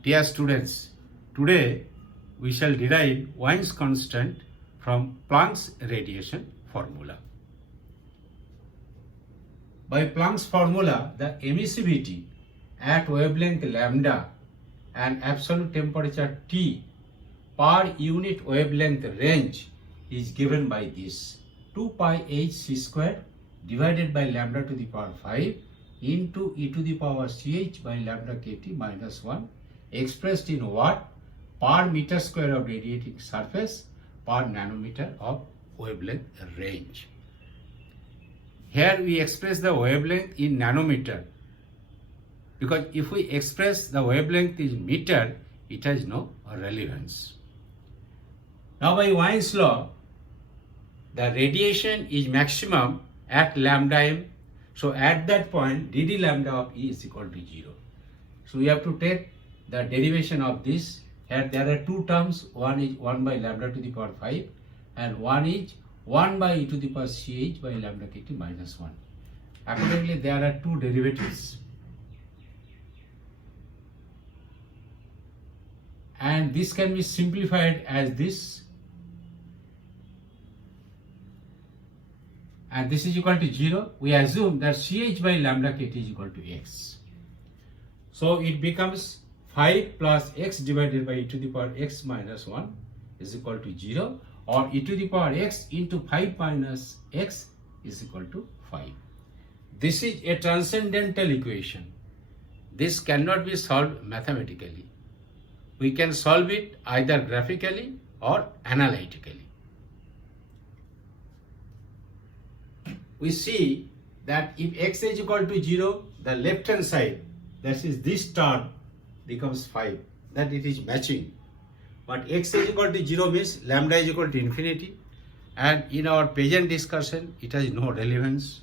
Dear students, today we shall derive Wien's constant from Planck's radiation formula. By Planck's formula, the emissivity at wavelength lambda and absolute temperature T per unit wavelength range is given by this 2 pi h c square divided by lambda to the power 5 into e to the power ch by lambda kt minus 1 expressed in watt per meter square of radiating surface per nanometer of wavelength range. Here we express the wavelength in nanometer because if we express the wavelength in meter, it has no relevance. Now by Wien's law, the radiation is maximum at lambda m. So at that point, dd lambda of E is equal to 0. So we have to take the derivation of this. Here there are two terms. One is 1 by lambda to the power 5 and one is 1 by e to the power ch by lambda kt minus 1. Accordingly, there are two derivatives. And this can be simplified as this. And this is equal to 0. We assume that ch by lambda kt is equal to x. So it becomes 5 plus x divided by e to the power x minus 1 is equal to 0, or e to the power x into 5 minus x is equal to 5. This is a transcendental equation. This cannot be solved mathematically. We can solve it either graphically or analytically. We see that if x is equal to 0, the left hand side, that is this term, becomes 5, that it is matching. But x is equal to 0 means lambda is equal to infinity, and in our present discussion it has no relevance.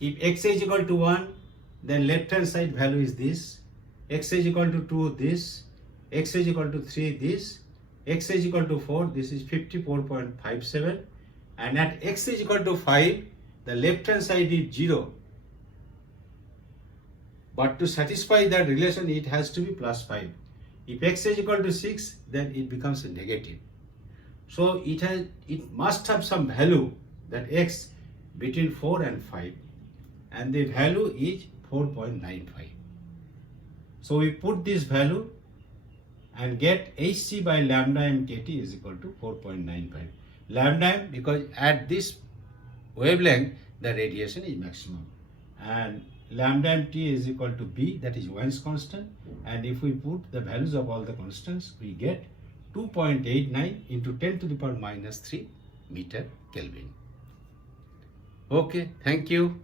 If x is equal to 1, then left hand side value is this, x is equal to 2 this, x is equal to 3 this, x is equal to 4, this is 54.57, and at x is equal to 5, the left hand side is 0. But to satisfy that relation, it has to be plus 5. If x is equal to 6, then it becomes negative. So it must have some value, that x between 4 and 5, and the value is 4.95. So we put this value and get hc by lambda m kt is equal to 4.95. Lambda m because at this wavelength the radiation is maximum, and lambda m t is equal to b, that is Wien's constant, and if we put the values of all the constants, we get 2.89 into 10 to the power minus 3 meter Kelvin. Okay, thank you.